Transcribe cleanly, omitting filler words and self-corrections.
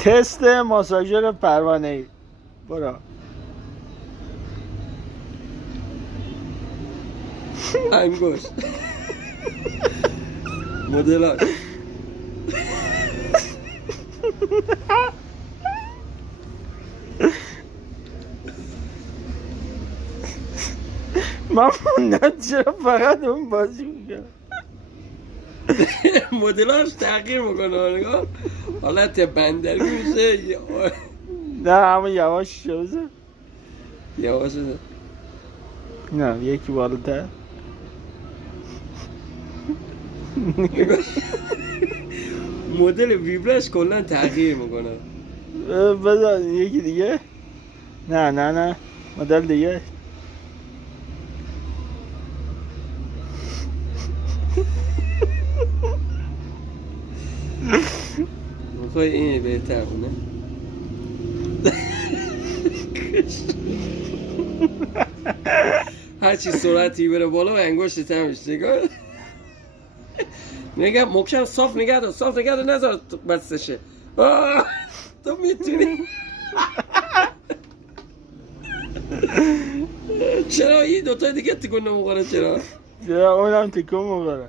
تست ماساژور پروانه‌ای. برو. انگشت. مدلاش. من موندم چرا فقط اون بازی میکنم. مدلاش تغییر میکنه. نگاه حالت بندری میشه. نه همون یواش شده. یواش شده. نه یکی بالاتر. مدل ویبرش کلا تغییر میکنه. بذار یکی دیگه. نه مدل دیگه. میخوای این بهتر کنه. هرچی سرعتی بره بالا و انگشت همش نگاه. نگه محکم صاف نگه دار نذار بستشه. تو میتونی. چرا این دوتا دیگه تکون نمیخوره؟ چرا اونم تکون میخوره.